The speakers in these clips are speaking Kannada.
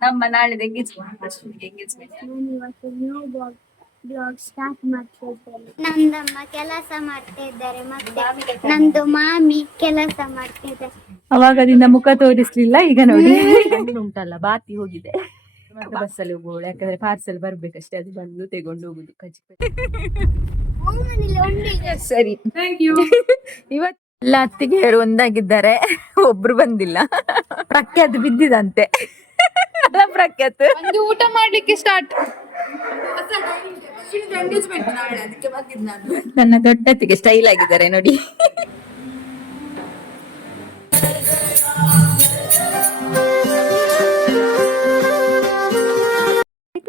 ನಮ್ಮ ನಾಳೆದ ಎಂಗೇಜ್ಮೆಂಟ್ ಬ್ಲಾಗ್ ಸ್ಟಾರ್ಟ್ ನಂದಮ್ಮ ಕೆಲಸ ಮಾಡ್ತಾ ಇದ್ದಾರೆ ಮತ್ತೆ ನಂದು ಮಾಮಿ ಕೆಲಸ ಮಾಡ್ತಿದ್ದಾರೆ ಅವಾಗದಿಂದ ಮುಖ ತೋರಿಸ್ಲಿಲ್ಲ ಈಗ ನೋಡಿ. ಉಂಟಲ್ಲ ಬಾತಿ ಹೋಗಿದೆ. ಮತ್ತೆ ಬಸ್ಸಲ್ಲಿ ಹೋಗುವಳು ಯಾಕಂದ್ರೆ ಪಾರ್ಸೆಲ್ ಬರ್ಬೇಕಷ್ಟೇ ಅದು ಬಂದು ತಗೊಂಡು ಹೋಗುದು ಖಚಿತ ಸರಿ. ಇವತ್ತು ಎಲ್ಲ ಅತ್ತಿಗೆಯರು ಒಂದಾಗಿದ್ದಾರೆ ಒಬ್ರು ಬಂದಿಲ್ಲ. ಪ್ರಖ್ಯಾತ್ ಬಿದ್ದಿದಂತೆ. ಪ್ರಖ್ಯಾತ್ ಒಂದು ಊಟ ಮಾಡ್ಲಿಕ್ಕೆ ಸ್ಟಾರ್ಟ್ ನನ್ನ ದೊಡ್ಡತ್ತಿಗೆ ಸ್ಟೈಲ್ ಆಗಿದ್ದಾರೆ ನೋಡಿ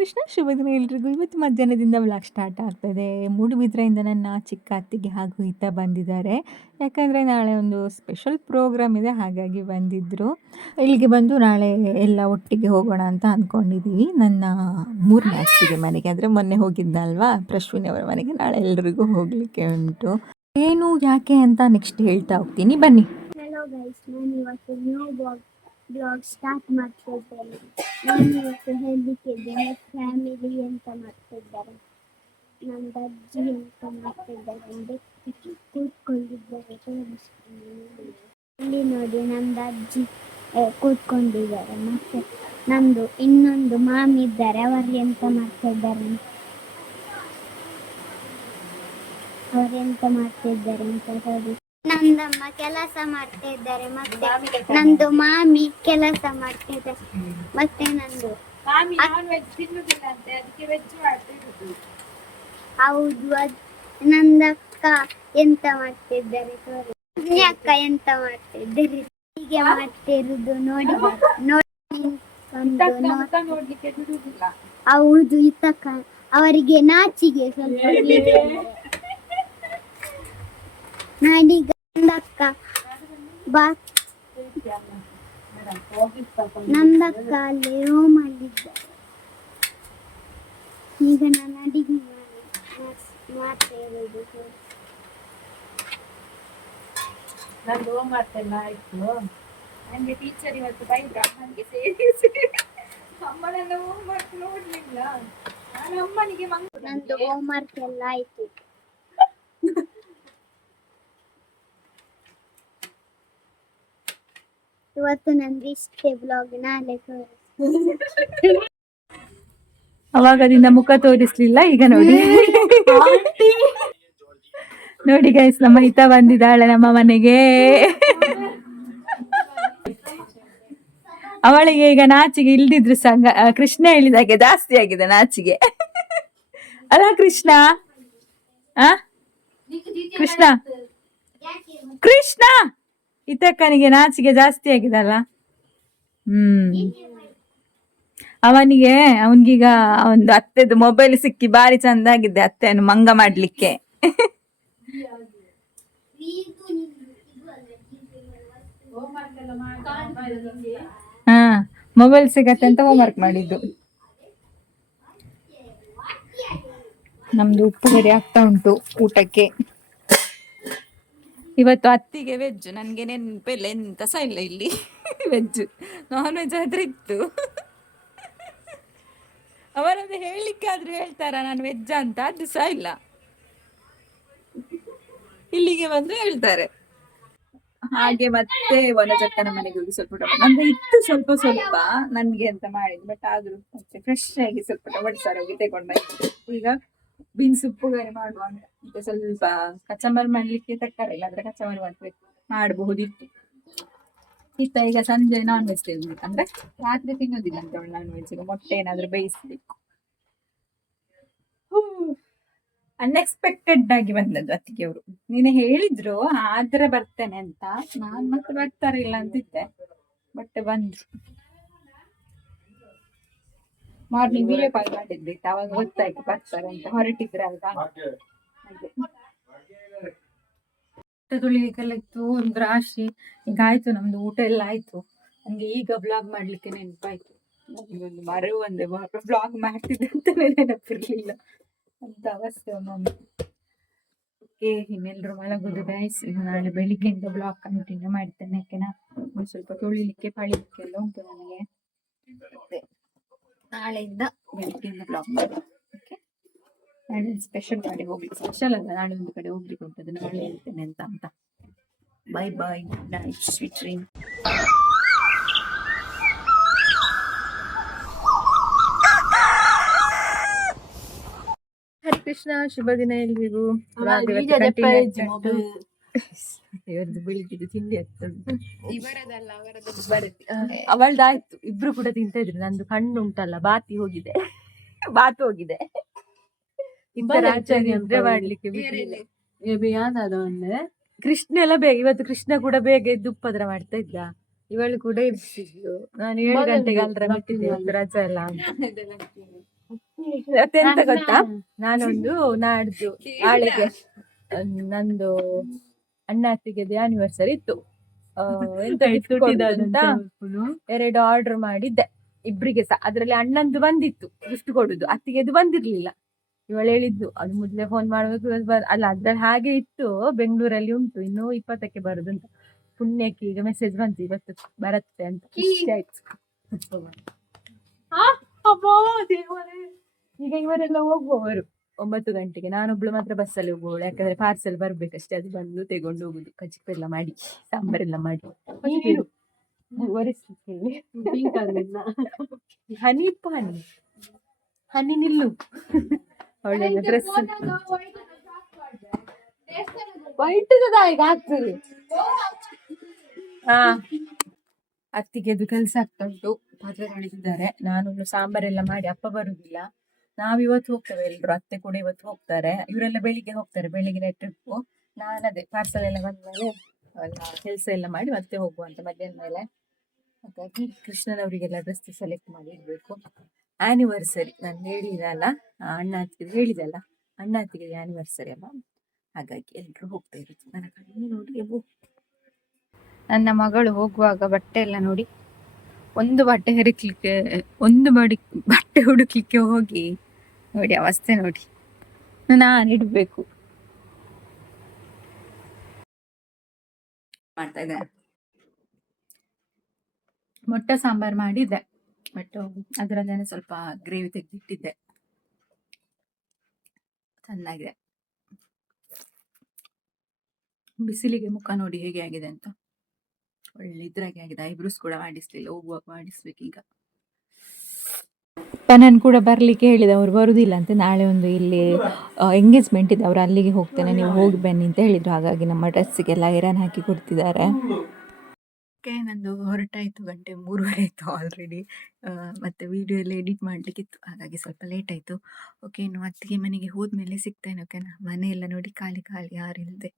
ಕೃಷ್ಣ ಶುಭ ದಿನ ಎಲ್ರಿಗೂ. ಇವತ್ತು ಮಧ್ಯಾಹ್ನದಿಂದ ವ್ಲಾಗ್ ಸ್ಟಾರ್ಟ್ ಆಗ್ತದೆ. ಮೂಡುಬಿದ್ರೆಯಿಂದ ನನ್ನ ಚಿಕ್ಕ ಅತ್ತಿಗೆ ಹಾಗೂ ಈತ ಬಂದಿದ್ದಾರೆ. ಯಾಕಂದರೆ ನಾಳೆ ಒಂದು ಸ್ಪೆಷಲ್ ಪ್ರೋಗ್ರಾಮ್ ಇದೆ, ಹಾಗಾಗಿ ಬಂದಿದ್ದರು ಇಲ್ಲಿಗೆ ಬಂದು ನಾಳೆ ಎಲ್ಲ ಒಟ್ಟಿಗೆ ಹೋಗೋಣ ಅಂತ ಅಂದ್ಕೊಂಡಿದ್ದೀವಿ ನನ್ನ ಮೂರನೇ ಅತ್ತಿಗೆ ಮನೆಗೆ, ಅಂದರೆ ಮೊನ್ನೆ ಹೋಗಿದ್ದಲ್ವಾ ಪ್ರಶ್ವಿನಿ ಅವರ ಮನೆಗೆ ನಾಳೆ ಎಲ್ರಿಗೂ ಹೋಗಲಿಕ್ಕೆ ಉಂಟು. ಏನು, ಯಾಕೆ ಅಂತ ನೆಕ್ಸ್ಟ್ ಹೇಳ್ತಾ ಹೋಗ್ತೀನಿ. ಬನ್ನಿ. ಬ್ಲಾಗ್ ಸ್ಟಾರ್ಟ್ ಮಾಡ್ತಾ ಇದ್ದೇನೆ. ನಾನು ಇವತ್ತು ಹೇಳಲಿಕ್ಕೆ ಇದ್ದೇನೆ ಫ್ಯಾಮಿಲಿ ಅಂತ ಮಾಡ್ತಿದ್ದಾರೆ ನನ್ನ ಅಜ್ಜಿ ಅಂತ ಮಾಡ್ತಿದ್ದಾರೆ ಅಂದರೆ ಕೂತ್ಕೊಂಡಿದ್ದಾರೆ ಇಲ್ಲಿ ನೋಡಿ ನಂದು ಅಜ್ಜಿ ಕೂತ್ಕೊಂಡಿದ್ದಾರೆ. ಮತ್ತೆ ನಂದು ಇನ್ನೊಂದು ಮಾಮಿ ಇದ್ದಾರೆ. ಅವರು ಎಂತ ಮಾಡ್ತಾ ಇದ್ದಾರೆ ಅವರು ಎಂತ ಮಾಡ್ತಿದ್ದಾರೆ ಅಂತ ಹೇಳಿ. ನಂದಮ್ಮ ಕೆಲಸ ಮಾಡ್ತಾ ಇದ್ದಾರೆ. ಮತ್ತೆ ನಂದು ಮಾಮಿ ಕೆಲಸ ಮಾಡ್ತಿದ್ದಾರೆ ಮತ್ತೆ ನಂದು ಹೌದು ಅದ್ ನಂದಕ್ಕ ಎಂತ ಮಾಡ್ತಿದ್ದಾರೆ ತೋರಿ ಅಕ್ಕ ಎಂತ ಮಾಡ್ತಿದ್ದಾರೆ? ಹೀಗೆ ಮಾಡ್ತಿರುದು ನೋಡಿ ನೋಡಿ ಹೌದು ಇತಕ್ಕ ಅವರಿಗೆ ನಾಚಿಗೆ ಸ್ವಲ್ಪ ನಾಡಿ ಗಂಡಕ್ಕ ನಂದಕ್ಕ ಬಾ ನಂದಕ್ಕ ಅಲ್ಲಿ ರೋಮ್ ಅಲ್ಲಿದ್ದಾರೆ. ಈಗ ನಾನು ಅಡಿಗೆ ಮಾಡಿ ಮಾಡ್ತಾ ಇರೋದು ನಂದು ಹೋಮ್ವರ್ಕ್ ಎಲ್ಲ ಆಯ್ತು ನಂಗೆ ಟೀಚರ್ ಇವತ್ತು ಬೈದ್ರ ನನಗೆ ಸೇರಿಸಿ ಅಮ್ಮ ನನ್ನ ಹೋಮ್ವರ್ಕ್ ನೋಡ್ಲಿಲ್ಲ ನಾನು ಅಮ್ಮನಿಗೆ ಮಂಗ ನಂದು ಹೋಮ್ವರ್ಕ್ ಎಲ್ಲ ಆಯ್ತು ಇವತ್ತು ನಂದು ಇಷ್ಟೇ ಬ್ಲಾಗ್ ನಾಳೆ ತೋರಿಸ್ತೀನಿ ಅವಾಗದಿಂದ ಮುಖ ತೋರಿಸ್ಲಿಲ್ಲ ಈಗ ನೋಡಿ. ನೋಡಿ ಗೈಸ್ ನಮ್ಮ ಹಿತ ಬಂದಿದ್ದಾಳೆ ನಮ್ಮ ಮನೆಗೆ. ಅವಳಿಗೆ ಈಗ ನಾಚಿಗೆ ಇಲ್ದಿದ್ರು ಸಂಘ ಕೃಷ್ಣ ಹೇಳಿದಾಗೆ ಜಾಸ್ತಿ ಆಗಿದೆ ನಾಚಿಗೆ. ಅಲ್ಲ ಕೃಷ್ಣ? ಆ? ಕೃಷ್ಣ? ಕೃಷ್ಣ? ಇತಕ್ಕನಿಗೆ ನಾಚಿಗೆ ಜಾಸ್ತಿ ಅಲ್ಲ? ಹ್ಮ್. ಅವನಿಗೆ, ಅವನಿಗೀಗ ಒಂದು ಅತ್ತೆದು ಮೊಬೈಲ್ ಸಿಕ್ಕಿ ಬಾರಿ ಚಂದ ಆಗಿದೆ ಅತ್ತೆಯನ್ನು ಮಂಗ ಮಾಡ್ಲಿಕ್ಕೆ. ಹಾ ಮೊಬೈಲ್ ಸಿಗತ್ತೆ ಅಂತ ಹೋಮ್ವರ್ಕ್ ಮಾಡಿದ್ದು. ನಮ್ದು ಉಪ್ಪು ಗರಿ ಆಗ್ತಾ ಉಂಟು ಊಟಕ್ಕೆ. ಇವತ್ತು ಅತ್ತಿಗೆ ವೆಜ್ ನನಗೆ ನೆನಪಿಲ್ಲ ಎಂತ ಸಹ ಇಲ್ಲ ಇಲ್ಲಿ. ವೆಜ್ ನಾನ್ ವೆಜ್ ಆದ್ರೆ ಇತ್ತು. ಅವರದ್ದು ಹೇಳಲಿಕ್ಕೆ ಆದ್ರೂ ಹೇಳ್ತಾರ ನಾನು ವೆಜ್ ಅಂತ? ಅದು ಸಹ ಇಲ್ಲ. ಇಲ್ಲಿಗೆ ಬಂದ್ರೆ ಹೇಳ್ತಾರೆ. ಹಾಗೆ ಮತ್ತೆ ವನಜಕ್ಕನ ಮನೆಗೆ ಹೋಗಿ ಸ್ವಲ್ಪ ಅಂದ್ರೆ ಇತ್ತು ಸ್ವಲ್ಪ ಸ್ವಲ್ಪ ನನ್ಗೆ ಅಂತ ಮಾಡಿದ್ ಬಟ್ ಆದ್ರೂ ಮತ್ತೆ ಫ್ರೆಶ್ ಆಗಿ ಸ್ವಲ್ಪ ಟೊಮೆಟೊ ಸಾರು ಹೋಗಿ ತಗೊಂಡ್. ಬಂದಿದ್ದೆ ಈಗ ಬೀನ್ಸ್ ಉಪ್ಪುಗಾರಿ ಮಾಡುವ ಅಂತ. ಸ್ವಲ್ಪ ಕಚಂಬರ್ ಮಾಡ್ಲಿಕ್ಕೆ ತರ್ಕಾರಿ ಇಲ್ಲ ಅಂದ್ರೆ ಕಚಂಬರ್ ಮಾಡ್ಬೇಕು. ಮಾಡಬಹುದಿತ್ತು ಇತ್ತ ಈಗ ಸಂಜೆ ನಾನ್ ವೆಜ್ ತಿನ್ಬೇಕು ಅಂದ್ರೆ ರಾತ್ರಿ ತಿನ್ನೋದಿಲ್ಲ ಅಂತ ನಾನ್ ವೆಜ್ ಈಗ ಮೊಟ್ಟೆ ಏನಾದ್ರೂ ಬೇಯಿಸ್ಬೇಕು. ಅನ್ಎಕ್ಸ್ಪೆಕ್ಟೆಡ್ ಆಗಿ ಬಂದದ್ದು ಅತ್ತಿಗೆ ಅವರು. ನೀನೆ ಹೇಳಿದ್ರು ಆದ್ರೆ ಬರ್ತೇನೆ ಅಂತ. ನಾನ್ ಮತ್ತೆ ಬರ್ತಾರಿಲ್ಲ ಅಂತಿದ್ದೆ. ಬಟ್ ಬಂದ್ರು. ಮಾರ್ನಿಂಗ್ ವಿಡಿಯೋ ಕಾಲ್ ಮಾಡಿದ್ವಿ. ಅವಾಗ ಗೊತ್ತಾಯ್ತು ಬರ್ತಾರೆ ಅಂತ. ಹೊರಟಿದ್ರಲ್ವಾ? ಹಾಗೆ. ತೊಳಿಲಿಕ್ಕೆಲ್ಲ ಇತ್ತು ಒಂದು ರಾಶಿ. ಈಗ ಆಯ್ತು, ನಮ್ದು ಊಟ ಎಲ್ಲ ಆಯ್ತು. ನಂಗೆ ಈಗ ಬ್ಲಾಗ್ ಮಾಡ್ಲಿಕ್ಕೆ ನೆನಪಾಯ್ತು. ಒಂದು ಮರು ಒಂದೇ ಬ್ಲಾಗ್ ಮಾಡ್ತಿದ್ದೆ ಅಂತ ನೆನಪಿರ್ಲಿಲ್ಲ. ಅಂತ ಅವಸ್ಥೆ ಒಮ್ಮೊಮ್ಮೆ. ಓಕೆ ಇನ್ನೆಲ್ಲರೂ ಮಲಗೋದು ಗೈಸ್ ನಾಳೆ ಬೆಳಿಗ್ಗೆಯಿಂದ ಬ್ಲಾಗ್ ಕಂಟಿನ್ಯೂ ಮಾಡ್ತೇನೆ ಯಾಕೆನಾ ಒಂದು ಸ್ವಲ್ಪ ತೊಳಿಲಿಕ್ಕೆ, ಪಳಿಲಿಕ್ಕೆ ಎಲ್ಲ ಉಂಟು ನನಗೆ. ನಾಳೆಯಿಂದ ಬೆಳಿಗ್ಗೆಯಿಂದ ಬ್ಲಾಗ್ ಮಾಡಿ ಓಕೆ ನಾಳೆ ಸ್ಪೆಷಲ್ ಕಡೆ ಹೋಗ್ಲಿಕ್ಕೆ ಸ್ಪೆಷಲ್ ಅಲ್ಲ ನಾಳೆ ಒಂದು ಕಡೆ ಹೋಗ್ಲಿಕ್ಕೆ ಉಂಟದು ನಾಳೆ ಹೇಳ್ತೇನೆ ಅಂತ ಅಂತ. Bye bye night sweet dream Hare Krishna ಶುಭ ದಿನ ಎಲ್ರಿಗೂ. ಇವರದ್ದು ಬೆಳಿಗ್ಗೆ ತಿಂಡಿ ಆಗ್ತದೆ ಇವರದಲ್ಲ ಅವರದ್ದು ಬರುತ್ತೆ. ಅವಳ್ದಾಯ್ತು ಇಬ್ರು ಕೂಡ ತಿಂತಾ ಇದ್ರು ನಂದು ಕಣ್ಣು ಉಂಟಲ್ಲ ಬಾತಿ ಹೋಗಿದೆ ಬಾತ್ ಹೋಗಿದೆ. ಅಂದ್ರೆ ಮಾಡ್ಲಿಕ್ಕೆ ಒಂದು. ಕೃಷ್ಣ ಎಲ್ಲ ಬೇಗ ಇವತ್ತು ಕೃಷ್ಣ ಕೂಡ ಬೇಗ ಎದ್ದು ಉಪದ್ರ ಮಾಡ್ತಾ ಇದ್ದ. ಇವಳು ಕೂಡ ಇರ್ತಿದ್ಲು. ನಾನು ಏಳು ಗಂಟೆಗೆ ಅಲ್ರ ಬಿಟ್ಟಿದ್ದೆ ಇವತ್ತು ರಜೆ ಎಲ್ಲ ಅಂತ. ಗೊತ್ತಾ? ನಾನೊಂದು ನಾಡ್ದು ನಾಳೆಗೆ ನಂದು ಅಣ್ಣ ಅತ್ತಿಗೆದು ಆನಿವರ್ಸರಿ ಇತ್ತು. ಎಂತ ಅಂತ ಎರಡು ಆರ್ಡರ್ ಮಾಡಿದ್ದೆ. ಇಬ್ರಿಗೆ ಸಹ ಅದ್ರಲ್ಲಿ ಅಣ್ಣಂದು ಬಂದಿತ್ತು ಗಿಫ್ಟ್ ಕೊಡುದು. ಅತ್ತಿಗೆದು ಬಂದಿರ್ಲಿಲ್ಲ. ಇವಳು ಹೇಳಿದ್ದು ಅದು ಮೊದಲೇ ಫೋನ್ ಮಾಡ್ಬೇಕು ಇವತ್ತು ಬರ್- ಅಲ್ಲ ಅದ್ರಲ್ಲಿ ಹಾಗೆ ಇತ್ತು ಬೆಂಗಳೂರಲ್ಲಿ ಉಂಟು ಇನ್ನು ಇಪ್ಪತ್ತಕ್ಕೆ ಬರುದು ಅಂತ. ಪುಣ್ಯಕ್ಕೆ ಈಗ ಮೆಸೇಜ್ ಬಂತು ಇವತ್ತು ಬರುತ್ತೆ ಅಂತ. ಖುಷಿ ಆಯ್ತು. ಈಗ ಇವರೆಲ್ಲ ಹೋಗುವವರು ಒಂಬತ್ತು ಗಂಟೆಗೆ. ನಾನೊಬ್ಳು ಮಾತ್ರ ಬಸ್ಸಲ್ಲಿ ಹೋಗುವವಳು ಯಾಕಂದ್ರೆ ಪಾರ್ಸೆಲ್ ಬರ್ಬೇಕಷ್ಟೇ ಅದು ಬಂದು ತೆಗೊಂಡು ಹೋಗುದು. ಕಚಿಪೆಲ್ಲ ಮಾಡಿ ಸಾಂಬಾರೆಲ್ಲ ಮಾಡಿ. ಒರೆಸ್ಲಿಕ್ಕೆ. ಹೇಳಿ. ಹನಿ ಪಾನಿ ಹನಿ ಹನಿ ನಿಲ್ಲು. ಅವಳೆಲ್ಲ ಡ್ರೆಸ್ ವೈಟ್ ಈಗ ಆಗ್ತದೆ ಹಾ. ಅತ್ತಿಗೆದು ಕೆಲಸ ಆಗ್ತಾ ಉಂಟು. ಪಾತ್ರೆ ತೊಳಿತಿದ್ದಾರೆ ನಾನು ಸಾಂಬಾರೆಲ್ಲ ಮಾಡಿ ಅಪ್ಪ ಬರುದಿಲ್ಲ. ನಾವ್ ಇವತ್ತು ಹೋಗ್ತೇವೆ ಎಲ್ರು. ಅತ್ತೆ ಕೂಡ ಇವತ್ತು ಹೋಗ್ತಾರೆ. ಇವರೆಲ್ಲ ಬೆಳಿಗ್ಗೆ ಹೋಗ್ತಾರೆ. ಬೆಳಿಗ್ಗೆ ಟ್ರಿಪ್ ನಾನು ಅದೇ ಪಾರ್ಸಲ್ ಎಲ್ಲ ಬಂದ್ಮೇಲೆ ಕೆಲಸ ಎಲ್ಲ ಮಾಡಿ ಮತ್ತೆ ಹೋಗುವಂತ ಮಧ್ಯಾಹ್ನ ಮೇಲೆ. ಹಾಗಾಗಿ ಕೃಷ್ಣನವರಿಗೆಲ್ಲ ಡ್ರೆಸ್ ಸೆಲೆಕ್ಟ್ ಮಾಡಿ ಇಡ್ಬೇಕು. ಆನಿವರ್ಸರಿ ನಾನು ಹೇಳಿದಲ್ಲ ಅಣ್ಣ ಅತ್ತಿಗೆ ಹೇಳಿದಲ್ಲ ಅಣ್ಣ ಅತ್ತಿಗೆ ಆನಿವರ್ಸರಿ ಅಲ್ಲ ಹಾಗಾಗಿ ಎಲ್ಲರೂ ಹೋಗ್ತಾ ಇರೋದು. ನನ್ನ ಕಣ್ಣು ನೋಡಿ ಎಬ್ಬು. ನನ್ನ ಮಗಳು ಹೋಗುವಾಗ ಬಟ್ಟೆ ಎಲ್ಲ ನೋಡಿ ಒಂದು ಬಟ್ಟೆ ಹೆರಿಕ್ಲಿಕ್ಕೆ ಒಂದು ಬಡಿ ಬಟ್ಟೆ ಹುಡುಕ್ಲಿಕ್ಕೆ ಹೋಗಿ ನೋಡಿ ಅವಸ್ಥೆ ನೋಡಿ. ನಾನು ಇಡಬೇಕು. ಮಾಡ್ತಾ ಇದ್ದಾರೆ ಮೊಟ್ಟೆ ಸಾಂಬಾರ್ ಮಾಡಿದ್ದೆ. ಬಟ್ ಅದರಲ್ಲೇನೆ ಸ್ವಲ್ಪ ಗ್ರೇವಿ ತೆಗೆದಿಟ್ಟಿದ್ದೆ. ಚೆನ್ನಾಗಿದೆ. ಬಿಸಿಲಿಗೆ ಮುಖ ನೋಡಿ ಹೇಗೆ ಆಗಿದೆ ಅಂತ. ಒಳ್ಳೆ ಇದ್ರಾಗೆ ಆಗಿದೆ. ಐಬ್ರೂಸ್ ಕೂಡ ಮಾಡಿಸ್ಲಿಲ್ಲ, ಹೋಗುವಾಗ ಮಾಡಿಸ್ಬೇಕು ಈಗ. ಅಪ್ಪನನ್ನು ಕೂಡ ಬರಲಿಕ್ಕೆ ಹೇಳಿದೆ, ಅವ್ರು ಬರುವುದಿಲ್ಲ ಅಂತ. ನಾಳೆ ಒಂದು ಇಲ್ಲಿ ಎಂಗೇಜ್ಮೆಂಟ್ ಇದೆ. ಅವ್ರು ಅಲ್ಲಿಗೆ ಹೋಗ್ತೇನೆ. ನೀವು ಹೋಗಿ ಬನ್ನಿ ಅಂತ ಹೇಳಿದರು. ಹಾಗಾಗಿ ನಮ್ಮ ಡ್ರೆಸ್ಸಿಗೆಲ್ಲ ಐರನ್ ಹಾಕಿ ಕೊಡ್ತಿದ್ದಾರೆ. ಓಕೆ ನಂದು ಹೊರಟಾಯಿತು ಗಂಟೆ ಮೂರುವರೆ ಆಯಿತು ಆಲ್ರೆಡಿ ಮತ್ತು ವಿಡಿಯೋ ಎಲ್ಲ ಎಡಿಟ್ ಮಾಡಲಿಕ್ಕಿತ್ತು. ಹಾಗಾಗಿ ಸ್ವಲ್ಪ ಲೇಟ್ ಆಯಿತು. ಓಕೆ ಇನ್ನು ಅತ್ತಿಗೆ ಮನೆಗೆ ಹೋದ್ಮೇಲೆ ಸಿಗ್ತೇನೆ ಓಕೆನಾ ಮನೆ ಎಲ್ಲ ನೋಡಿ ಖಾಲಿ ಖಾಲಿ ಯಾರಿಲ್ಲದೆ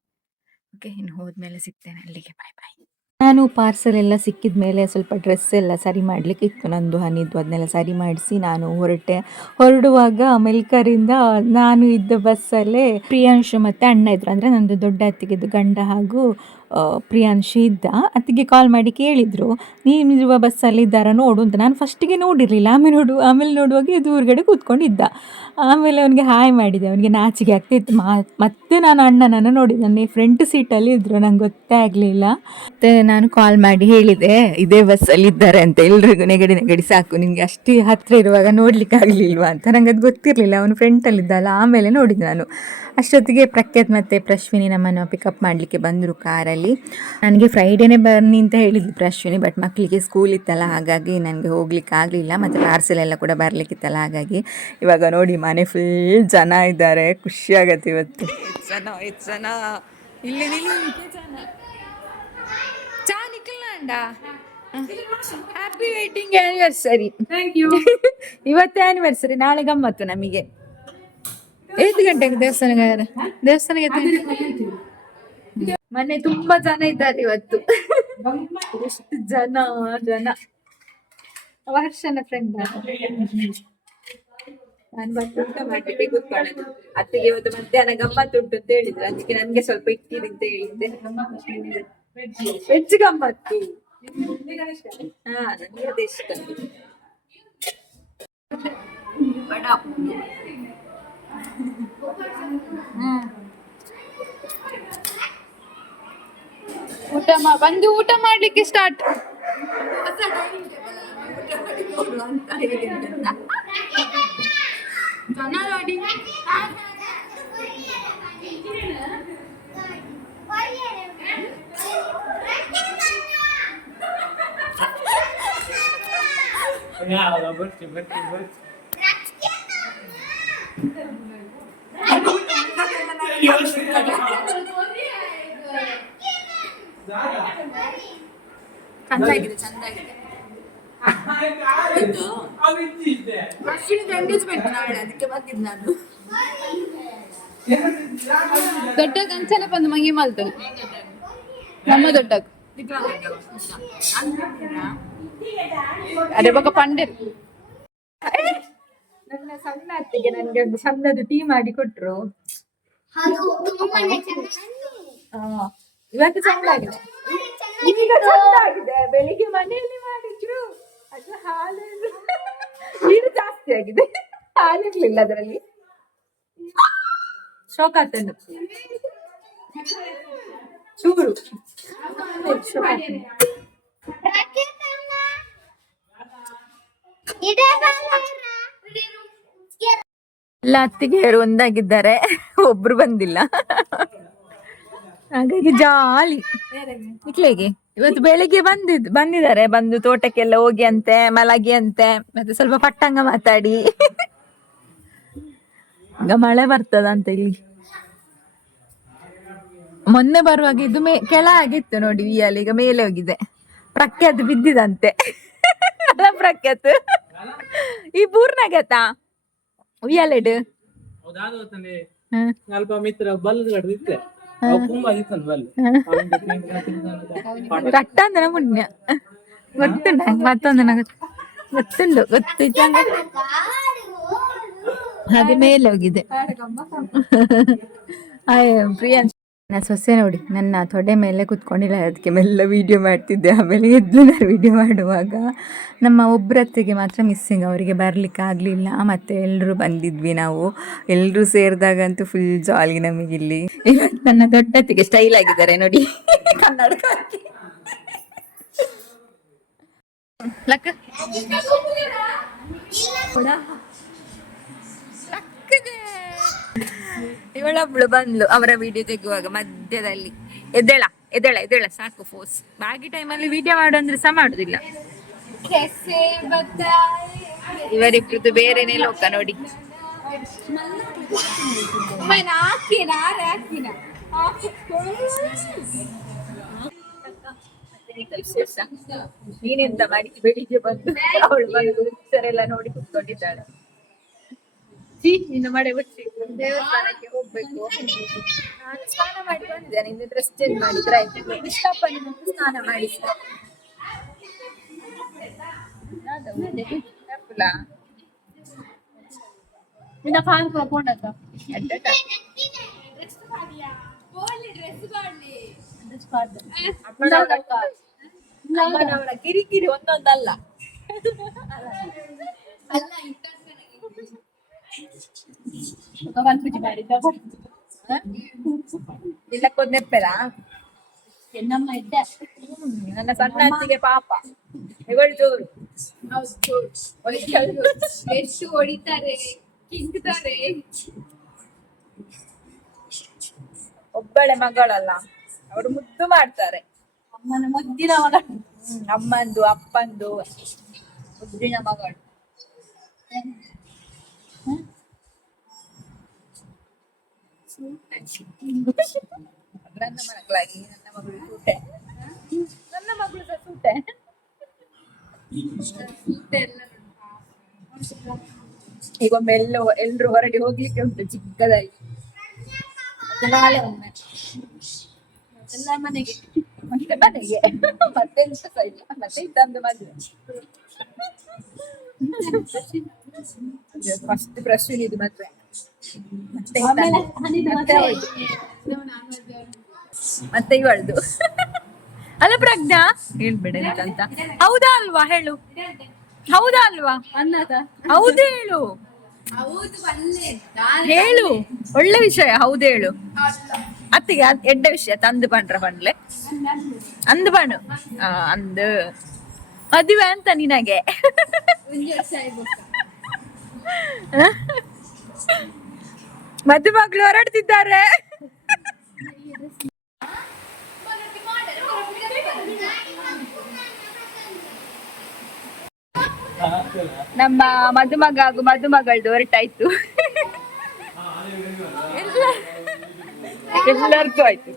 ಓಕೆ ಇನ್ನು ಹೋದ್ಮೇಲೆ ಸಿಗ್ತೇನೆ ಅಲ್ಲಿಗೆ. ಬಾಯ್ ಬಾಯ್ ನಾನು ಪಾರ್ಸಲ್ ಎಲ್ಲ ಸಿಕ್ಕಿದ ಮೇಲೆ ಸ್ವಲ್ಪ ಡ್ರೆಸ್ ಎಲ್ಲ ಸರಿ ಮಾಡಲಿಕ್ಕೆ ಇತ್ತು ನಂದು ಹನಿದ್ದು. ಅದನ್ನೆಲ್ಲ ಸರಿ ಮಾಡಿಸಿ ನಾನು ಹೊರಟೆ. ಹೊರಡುವಾಗ ಮೆಲ್ಕರಿಂದ ನಾನು ಇದ್ದ ಬಸ್ಸಲ್ಲೇ ಪ್ರಿಯಾಂಶು ಮತ್ತು ಅಣ್ಣ ಇದ್ರು. ಅಂದರೆ ನಂದು ದೊಡ್ಡ ಅತ್ತಿಗೆದ್ದು ಗಂಡ ಹಾಗೂ ಪ್ರಿಯಾಂಶು ಇದ್ದ. ಅತ್ತಿಗೆ ಕಾಲ್ ಮಾಡಿ ಕೇಳಿದರು ನೀನಿರುವ ಬಸ್ಸಲ್ಲಿ ಇದ್ದಾರ ನೋಡು ಅಂತ. ನಾನು ಫಸ್ಟಿಗೆ ನೋಡಿರಲಿಲ್ಲ, ಆಮೇಲೆ ನೋಡು, ಆಮೇಲೆ ನೋಡುವಾಗ ದೂರಗಡೆ ಕೂತ್ಕೊಂಡಿದ್ದ. ಆಮೇಲೆ ಅವನಿಗೆ ಹಾಯ್ ಮಾಡಿದೆ, ಅವನಿಗೆ ನಾಚಿಕೆ ಆಗ್ತಿತ್ತು. ಮಾ, ಮತ್ತೆ ನಾನು ಅಣ್ಣನನ್ನು ನೋಡಿದೆ. ನನಗೆ ಫ್ರಂಟ್ ಸೀಟಲ್ಲಿ ಇದ್ದರು ನಂಗೆ ಗೊತ್ತೇ ಆಗಲಿಲ್ಲ. ಮತ್ತೆ ನಾನು ಕಾಲ್ ಮಾಡಿ ಹೇಳಿದೆ, ಇದೇ ಬಸ್ಸಲ್ಲಿ ಇದ್ದಾರೆ ಅಂತ. ಎಲ್ರಿಗೂ ನೆಗಡಿ ನೆಗಡಿ ಸಾಕು. ನಿಮಗೆ ಅಷ್ಟು ಹತ್ತಿರ ಇರುವಾಗ ನೋಡ್ಲಿಕ್ಕೆ ಆಗಲಿಲ್ವಾ ಅಂತ. ನಂಗೆ ಅದು ಗೊತ್ತಿರಲಿಲ್ಲ. ಅವನು ಫ್ರೆಂಟಲ್ಲಿದ್ದಲ್ಲ ಆಮೇಲೆ ನೋಡಿದೆ ನಾನು. ಅಷ್ಟೊತ್ತಿಗೆ ಪ್ರಖ್ಯಾತ್ ಮತ್ತು ಪ್ರಶ್ವಿನಿ ನಮ್ಮನ್ನು ಪಿಕಪ್ ಮಾಡಲಿಕ್ಕೆ ಬಂದರು ಕಾರಲ್ಲಿ ನನಗೆ ಫ್ರೈಡೇನೇ ಬನ್ನಿ ಅಂತ ಹೇಳಿದ್ವಿ ಪ್ರಶ್ವಿನಿ ಬಟ್ ಮಕ್ಕಳಿಗೆ ಸ್ಕೂಲ್ ಇತ್ತಲ್ಲ ಹಾಗಾಗಿ ನನಗೆ ಹೋಗ್ಲಿಕ್ಕೆ ಆಗಲಿಲ್ಲ. ಮತ್ತು ಪಾರ್ಸೆಲ್ ಎಲ್ಲ ಕೂಡ ಬರಲಿಕ್ಕಿತ್ತಲ್ಲ ಹಾಗಾಗಿ ಇವಾಗ ನೋಡಿ ಮನೆ ಫುಲ್ ಜನ ಇದ್ದಾರೆ. ಖುಷಿ ಆಗತ್ತೆ ಇವತ್ತು ಜನ ಜನ ಇಲ್ಲಿ happy waiting anniversary thank you ಇವತ್ತೇ ಆನಿವರ್ಸರಿ ನಾಳೆ ಗಮ್ಮತ್ತು ನಮಗೆ. ಎಷ್ಟು ಗಂಟೆಗೆ ದೇವಸ್ಥಾನಕ್ಕೆ ದೇವಸ್ಥಾನಕ್ಕೆ ಮನೆ ತುಂಬಾ ಜನ ಇದ್ದಾರೆ ಇವತ್ತು. ಎಷ್ಟು ಜನ ಜನ. ವರ್ಷನ ಫ್ರೆಂಡ್ ನಾನು. ಊಟ ಮಾಡ್ಲಿಕ್ಕೆ ಕೂತ್ಕೊಳ್ಳೋದು. ಅತ್ತಿಗೆ ಇವತ್ತು ಮಧ್ಯಾಹ್ನ ಗಮ್ಮತ್ ಉಂಟು ಅಂತ ಹೇಳಿದ್ರು. ಅದಕ್ಕೆ ನನ್ಗೆ ಸ್ವಲ್ಪ ಇಟ್ಟಿರಿ ಅಂತ ಹೇಳಿದ್ದೆ. ವೆಜ್ ಗಮ್ಮತ್ತು. ಹಾ ನನಗೆ ಅದೇ ಇಷ್ಟ. ವಡಾ. ಊಟ ಮಾ ಬಂದು ಊಟ ಮಾಡ್ಲಿಕ್ಕೆ ಸ್ಟಾರ್ಟ್ ಕೊಡು ಅಂತ ಹೇಳಿದ್ದೆ ಅಂತ. ಜನ ನೋಡಿ Ja, ಬರ್ತಿ ಬರ್ತಿ ಬರ್ತಿ ಚಂದಾಗಿದೆ ಚಂದಾಗಿದೆ. ಎಂಗೇಜ್ಮೆಂಟ್ ನಾಳೆ ಅದಕ್ಕೆ ಬಂದಿದ್ದು ನಾನು. ದೊಡ್ಡ ಗಂಚಲ ಬಂದು ಮಂಗಿ ಮಲ್ತು ನಮ್ಮ ದೊಡ್ಡ ಅದೇ ಬೊಕ ಪಂಡೆ ನನ್ನ ಸಣ್ಣ ಅತ್ತಿಗೆ ನನ್ಗೆ ಒಂದು ಸಣ್ಣದು ಟೀ ಮಾಡಿ ಕೊಟ್ರು. ಇವತ್ತು ಚೆನ್ನಾಗಿದೆ ಈಗ ಚೆಂದಾಗಿದೆ ಬೆಳಿಗ್ಗೆ ಮನೆಯಲ್ಲಿ ಮಾಡಿದ್ರು. ಅದು ಹಾಲು ನೀರು ಜಾಸ್ತಿ ಆಗಿದೆ. ಹಾಲಿರ್ಲಿಲ್ಲ ಅದರಲ್ಲಿ. ಶೋಕಾತನು ಚೂರು ಶೋಕಾತನು. ಇದೇ ಎಲ್ಲ ಅತ್ತಿಗೆ ಒಂದಾಗಿದ್ದಾರೆ. ಒಬ್ರು ಬಂದಿಲ್ಲ. ಹಾಗಾಗಿ ಜಾಲಿ. ಇಟ್ಲಿಗೆ ಇವತ್ತು ಬೆಳಿಗ್ಗೆ ಬಂದಿದ್ ಬಂದಿದ್ದಾರೆ. ಬಂದು ತೋಟಕ್ಕೆಲ್ಲ ಹೋಗಿ ಅಂತೆ ಮಲಗಿ ಅಂತೆ. ಮತ್ತೆ ಸ್ವಲ್ಪ ಪಟ್ಟಂಗ ಮಾತಾಡಿ. ಈಗ ಮಳೆ ಬರ್ತದಂತ ಇಲ್ಲಿ. ಮೊನ್ನೆ ಬರುವಾಗ ಇದು ಮೇ ಕೆಳ ಆಗಿತ್ತು ನೋಡಿ ವಿಯಲ್ಲಿ ಈಗ ಮೇಲೆ ಹೋಗಿದೆ. ಪ್ರಖ್ಯಾತ್ ಬಿದ್ದಿದಂತೆ. ಅಲ್ಲ ಪ್ರಖ್ಯಾತ್. ಈ ಪೂರ್ಣಗತ? ಉಯ್ಯಾಲೆಡ್ ಸ್ವಲ್ಪ ಮಿತ್ರ ಬಲ್ ರಟ್ಟ ಅಂದ್ರೆ ಪುಣ್ಯ ಗೊತ್ತುಂಡ ಮತ್ತೊಂದು ನನಗೆ ಹಾಗೆ ಮೇಲೆ ಹೋಗಿದೆ. ಪ್ರಿಯಾಂಶ್ ನನ್ನ ಸೊಸೆ ನೋಡಿ ನನ್ನ ತೊಡೆ ಮೇಲೆ ಕೂತ್ಕೊಂಡಿಲ್ಲ ಅದಕ್ಕೆ ಮೆಲ್ಲ ವಿಡಿಯೋ ಮಾಡ್ತಿದ್ದೆ. ಆಮೇಲೆ ಎದ್ದು ನಾನು ವಿಡಿಯೋ ಮಾಡುವಾಗ ನಮ್ಮ ಒಬ್ಬರತ್ತಿಗೆ ಮಾತ್ರ ಮಿಸ್ಸಿಂಗ್ ಅವರಿಗೆ ಬರಲಿಕ್ಕೆ ಆಗಲಿಲ್ಲ. ಮತ್ತು ಎಲ್ಲರೂ ಬಂದಿದ್ವಿ ನಾವು. ಎಲ್ಲರೂ ಸೇರಿದಾಗಂತೂ ಫುಲ್ ಜಾಲಿ ನಮಗಿಲ್ಲಿ ಇವತ್ತು ನನ್ನ ದೊಡ್ಡತ್ತಿಗೆ ಸ್ಟೈಲ್ ಆಗಿದ್ದಾರೆ ನೋಡಿ. ಕನ್ನಡಕ ಲಕ್ಕ. ಇವಳೊಬ್ಳು ಬಂದ್ಲು, ಅವರ ವಿಡಿಯೋ ತೆಗುವಾಗ ಮಧ್ಯದಲ್ಲಿ. ಎದ್ದೇಳ ಎದ್ದೇಳ ಎದ್ದೇಳ, ಸಾಕು ಫೋರ್ಸ್ ಬಾಗಿ ಟೈಮಲ್ಲಿ ವಿಡಿಯೋ ಮಾಡು ಸಹ ಮಾಡುದಿಲ್ಲ. ಇವರಿಬ್ರದ್ದು ಬೇರೆನೇ ಲೋಕ ನೋಡಿ. ನೀನೆಂತ ಮಾಡಿ ಬೆಳಿಗ್ಗೆ ಬಂದು ಅವಳು ಬಂದು ಪಿಕ್ಚರ್ ನೋಡಿ ಕುತ್ಕೊಂಡಿದ್ದಾಳೆ. ಛೀ, ನಿನ್ನ ಮಳೆ ಬಿಟ್ಟು ದೇವಸ್ಥಾನಕ್ಕೆ ಹೋಗ್ಬೇಕು ನಾನು ಸ್ನಾನ ಮಾಡಿ ಬಂದಿದ್ದೇನೆ ಇನ್ನು ಡ್ರೆಸ್ ಚೇಂಜ್ ಮಾಡಿದ್ರೆ ಆಯ್ತು ಇಷ್ಟಪ್ಪನಿ ಮುಂದೆ ಸ್ನಾನ ಮಾಡಿಸ ನಿನ್ನ ಫಾನ್ ಪ್ರಪೋಂಡಕ್ಕ ಅಮ್ಮನವರ ಕಿರಿಕಿರಿ ಒಂದೊಂದಲ್ಲ ಇಲ್ಲಕ್ಕೊಂದು ನೆಪ್ಪೆಲ ಚೆನ್ನಮ್ಮ ಇದ್ದೆ ನನ್ನ ಸಣ್ಣ ಅತ್ತಿಗೆ ಪಾಪ ಇವಳು ಜೋರು ಎಷ್ಟು ಹೊಡಿತಾರೆ ಕಿಂಗ್ತಾರೆ ಒಬ್ಬಳೆ ಮಗಳಲ್ಲ ಅವರು ಮುದ್ದು ಮಾಡ್ತಾರೆ. ಅಮ್ಮನ ಮುದ್ದಿನ ಮಗಳು ಅಮ್ಮಂದು ಅಪ್ಪಂದು. ಮುದ್ದಿನ ಮಗಳು. ನನ್ನ ಮಗಳು ಸೂಟೆ ನನ್ನ ಮಗಳು ಸಹ ಸೂಟೆ ಈಗ ಒಮ್ಮೆ ಎಲ್ಲ ಎಲ್ರು ಹೊರಗೆ ಹೋಗ್ಲಿಕ್ಕೆ ಉಂಟು ಚಿಕ್ಕದಾಗಿ. ನಾಳೆ ಒಮ್ಮೆ. ಎಲ್ಲ ಮನೆಗೆ. ಮತ್ತೆ ಮನೆಗೆ. ಮತ್ತೆ ಎಂತ ಇಲ್ಲ. ಮತ್ತೆ ಇದ್ದಂದು ಮದುವೆ. ಫಸ್ಟ್ ಪ್ರಶ್ನೆ ಇದು ಮದ್ವೆ ಮತ್ತೆ. ಮತ್ತೆ ಇವಳ್ದು. ಅಲ್ಲ ಪ್ರಜ್ಞಾ. ಹೇಳ್ಬೇಡ ಅಂತ. ಹೌದಾ ಅಲ್ವಾ? ಹೇಳು. ಹೌದಾ ಅಲ್ವಾ? ಅನ್ನದ. ಹೌದು ಹೇಳು. ಹೇಳು. ಒಳ್ಳೆ ವಿಷಯ. ಹೌದು ಹೇಳು. ಅತ್ತಿಗೆ ಎಡ್ಡ ವಿಷಯ. ತಂದು ಪಂಡ್ರ ಪಂಡ್ಲೆ ಅಂದು ಬಣ್ಣು ಅಂದು. ಮದುವೆ ಅಂತ ನಿನಗೆ. ಮದುಮಗಳು ಹೊರಡ್ತಿದ್ದಾರೆ. ನಮ್ಮ ಮದುಮಗ ಹಾಗೂ ಮದುಮಗಳದ್ದು ಹೊರಟಾಯ್ತು. ಎಲ್ಲ- ಎಲ್ಲರಿಗೂ ಆಯ್ತು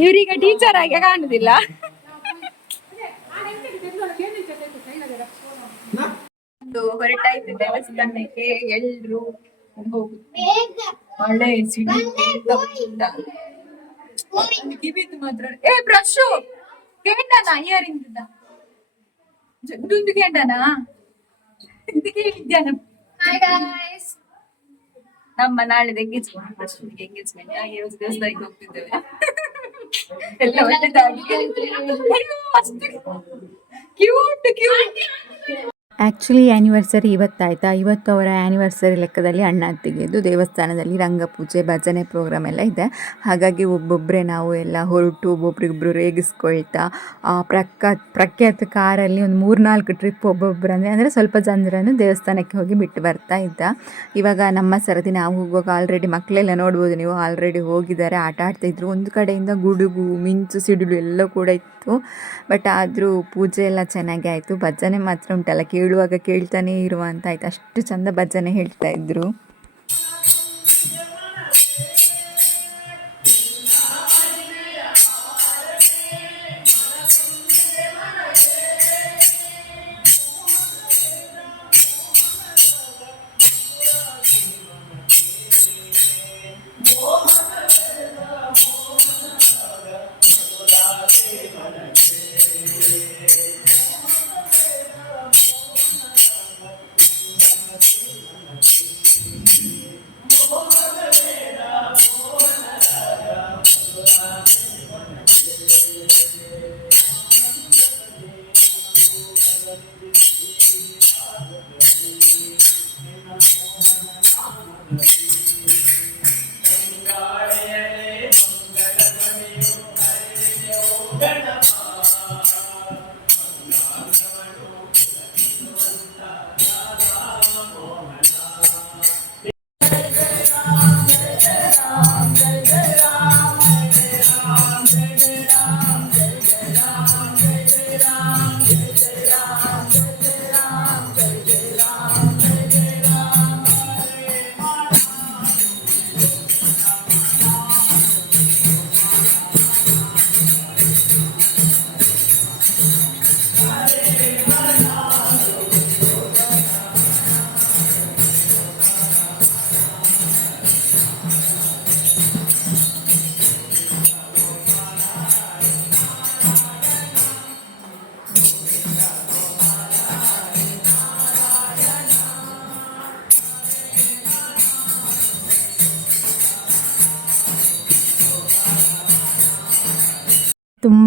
ಇವ್ರೀಗ ಟೀಚರ್ ಆಗಿ ಕಾಣುದಿಲ್ಲ. ಹೊರಟಾಯ್ತು ದೇವಸ್ಥಾನಕ್ಕೆ ಎಲ್ರು ಮಳೆ. ಕಿವಿದು ಮಾತ್ರ. ಏ ಬ್ರಷ್ ಕೇಂಡನ ಇಯರಿಂಗ್ ಇದೊಂದು ಕೇಂಡನ ಇದಕ್ಕೆ ಹೇಳಿದ್ಯಾನ ನಮ್ಮ ನಾಳೆ ಎಂಗೇಜ್ಮೆಂಟ್ ಎಂಗೇಜ್ಮೆಂಟ್ ಇವತ್ತು ದೇವಸ್ಥಾನಕ್ಕೆ ಹೋಗ್ತಿದ್ದೇವೆ. ಎಲ್ಲ ಒಳ್ಳೆದಾಗಿ. ಕ್ಯೂಟ್ ಕ್ಯೂಟ್ ಆ್ಯಕ್ಚುಲಿ ಆ್ಯನಿವರ್ಸರಿ ಇವತ್ತಾಯ್ತಾ? ಇವತ್ತು ಅವರ ಆ್ಯನಿವರ್ಸರಿ ಲೆಕ್ಕದಲ್ಲಿ ಅಣ್ಣ ತೆಗೆದು ದೇವಸ್ಥಾನದಲ್ಲಿ ರಂಗಪೂಜೆ, ಭಜನೆ ಪ್ರೋಗ್ರಾಮ್ ಎಲ್ಲ ಇದೆ. ಹಾಗಾಗಿ ಒಬ್ಬೊಬ್ಬರೇ ನಾವು ಎಲ್ಲ ಹೊರಟು ಒಬ್ಬೊಬ್ರಿಗೊಬ್ರು ರೇಗಿಸ್ಕೊಳ್ತಾ ಪ್ರಖ್ಯಾತ ಪ್ರಖ್ಯಾತ ಕಾರಲ್ಲಿ ಒಂದು ಮೂರ್ನಾಲ್ಕು ಟ್ರಿಪ್ ಒಬ್ಬೊಬ್ಬರು ಅಂದರೆ ಅಂದರೆ ಸ್ವಲ್ಪ ಜನರನ್ನು ದೇವಸ್ಥಾನಕ್ಕೆ ಹೋಗಿ ಬಿಟ್ಟು ಬರ್ತಾ ಇದ್ದ. ಇವಾಗ ನಮ್ಮ ಸರದಿ ನಾವು ಹೋಗುವಾಗ ಆಲ್ರೆಡಿ ಮಕ್ಕಳೆಲ್ಲ ನೋಡ್ಬೋದು ನೀವು ಆಲ್ರೆಡಿ ಹೋಗಿದ್ದಾರೆ, ಆಟ ಆಡ್ತಾಯಿದ್ರು ಒಂದು ಕಡೆಯಿಂದ ಗುಡುಗು, ಮಿಂಚು, ಸಿಡಿಲು ಎಲ್ಲ ಕೂಡ ಇತ್ತು. ಬಟ್ ಆದರೂ ಪೂಜೆ ಎಲ್ಲ ಚೆನ್ನಾಗಿ ಆಯಿತು. ಭಜನೆ ಮಾತ್ರ ಉಂಟಲ್ಲ ಕೇಳುವಾಗ ಕೇಳ್ತಾನೇ ಇರುವ ಅಂತ ಆಯ್ತು. ಅಷ್ಟು ಚಂದ ಭಜನೆ ಹೇಳ್ತಾ ಇದ್ರು.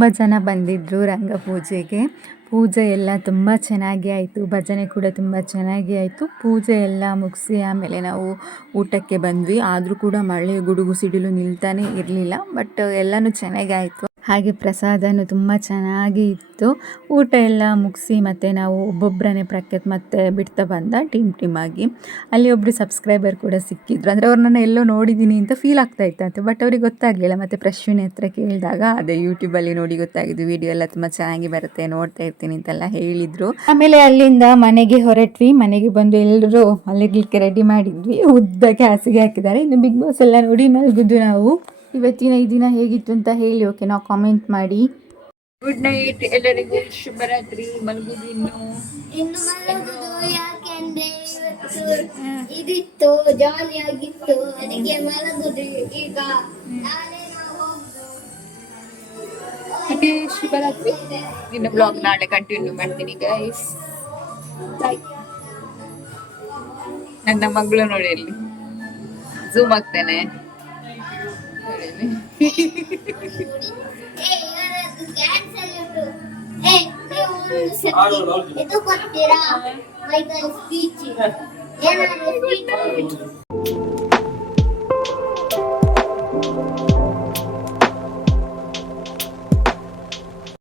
ಜನ ಬಂದಿದ್ದರು ರಂಗಪೂಜೆಗೆ. ಪೂಜೆ ಎಲ್ಲ ತುಂಬ ಚೆನ್ನಾಗಿ ಆಯಿತು. ಭಜನೆ ಕೂಡ ತುಂಬ ಚೆನ್ನಾಗಿ ಆಯಿತು. ಪೂಜೆ ಎಲ್ಲ ಮುಗಿಸಿ ಆಮೇಲೆ ನಾವು ಊಟಕ್ಕೆ ಬಂದ್ವಿ. ಆದರೂ ಕೂಡ ಮಳೆ ಗುಡುಗು ಸಿಡಿಲು ನಿಲ್ತಾನೆ ಇರಲಿಲ್ಲ. ಬಟ್ ಎಲ್ಲನೂ ಚೆನ್ನಾಗಿ ಆಯಿತು. ಹಾಗೆ ಪ್ರಸಾದನೂ ತುಂಬ ಚೆನ್ನಾಗಿ ಇತ್ತು. ಊಟ ಎಲ್ಲ ಮುಗಿಸಿ ಮತ್ತು ನಾವು ಒಬ್ಬೊಬ್ಬರನ್ನೇ ಪ್ರಖ್ಯಾತ್ ಮತ್ತೆ ಬಿಡ್ತಾ ಬಂದ ಟೀಮ್ ಟೀಮ್ ಆಗಿ. ಅಲ್ಲಿ ಒಬ್ಬರು ಸಬ್ಸ್ಕ್ರೈಬರ್ ಕೂಡ ಸಿಕ್ಕಿದ್ರು. ಅಂದರೆ ಅವ್ರನ್ನ ಎಲ್ಲೋ ನೋಡಿದ್ದೀನಿ ಅಂತ ಫೀಲ್ ಆಗ್ತಾ ಇತ್ತಂತೆ ಬಟ್ ಅವ್ರಿಗೆ ಗೊತ್ತಾಗಲಿಲ್ಲ. ಮತ್ತು ಪ್ರಶ್ವಿನಿ ಹತ್ರ ಕೇಳಿದಾಗ, ಅದೇ ಯೂಟ್ಯೂಬಲ್ಲಿ ನೋಡಿ ಗೊತ್ತಾಗಿದ್ದು ವಿಡಿಯೋ ಎಲ್ಲ ತುಂಬ ಚೆನ್ನಾಗಿ ಬರುತ್ತೆ. ನೋಡ್ತಾ ಇರ್ತೀನಿ ಅಂತೆಲ್ಲ ಹೇಳಿದರು. ಆಮೇಲೆ ಅಲ್ಲಿಂದ ಮನೆಗೆ ಹೊರಟ್ವಿ. ಮನೆಗೆ ಬಂದು ಎಲ್ಲರೂ ಮಲಗಲಿಕ್ಕೆ ರೆಡಿ ಮಾಡಿದ್ವಿ. ಉದ್ದಕ್ಕೆ ಹಾಸಿಗೆ ಹಾಕಿದ್ದಾರೆ. ಇನ್ನು ಬಿಗ್ ಬಾಸ್ ಎಲ್ಲ ನೋಡಿ ಮಲಗಿದ್ದು ನಾವು. ಇವತ್ತಿನ ಈ ದಿನ ಹೇಗಿತ್ತು ಅಂತ ಹೇಳಿ ಓಕೆ ನಾವು ಕಾಮೆಂಟ್ ಮಾಡಿ. ಗುಡ್ ನೈಟ್ ಎಲ್ಲರಿಗೂ ಶುಭರಾತ್ರಿ ಮಲಗುದು ಇನ್ನು ಇನ್ನು ಮಲಗುದು ಯಾಕೆಂದ್ರೆ ಇವತ್ತು ಇದಿತ್ತು ಜಾಲಿ ಆಗಿತ್ತು ಅದಕ್ಕೆ ಮಲಗುದು ಈಗ. ನಾಳೆ ನಾವು ಹೋಗುದು ಹಾಗೆ ಶುಭರಾತ್ರಿ. ಇನ್ನು ಬ್ಲಾಗ್ ನಾಳೆ ಕಂಟಿನ್ಯೂ ಮಾಡ್ತೀನಿ ಗೈಸ್ ನನ್ನ ಮಗಳು ನೋಡಿ ಇಲ್ಲಿ. ಝೂಮ್ ಆಗ್ತೇನೆ. ಇದು ಕೊಡ್ತೀರಾ ಮೈಕಲ್ ಸ್ಪೀಚ್ ಏನಾದ್ರು ಸ್ಪೀಚ್